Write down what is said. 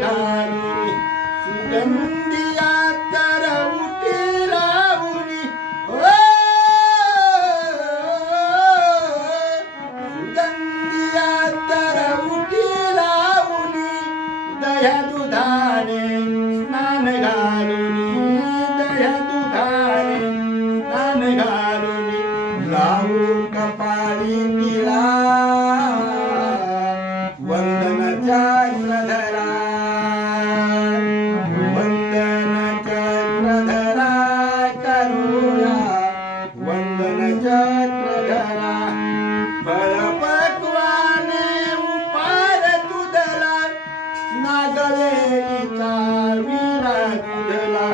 घालून सुगंधी अत्तर उठी लावूनी सुगंधी अत्तर उठी लावूनी दह्या दुधाने स्नान घालूनी दह्या दुधाने स्नान घालूनी लावू कपाळी तिला वंदन चक्रधरा वंदन चक्रधरा करूया वंदन चक्रधरा फळपक्वाने उपार तुझला नागवेलीचा वीरा तुझला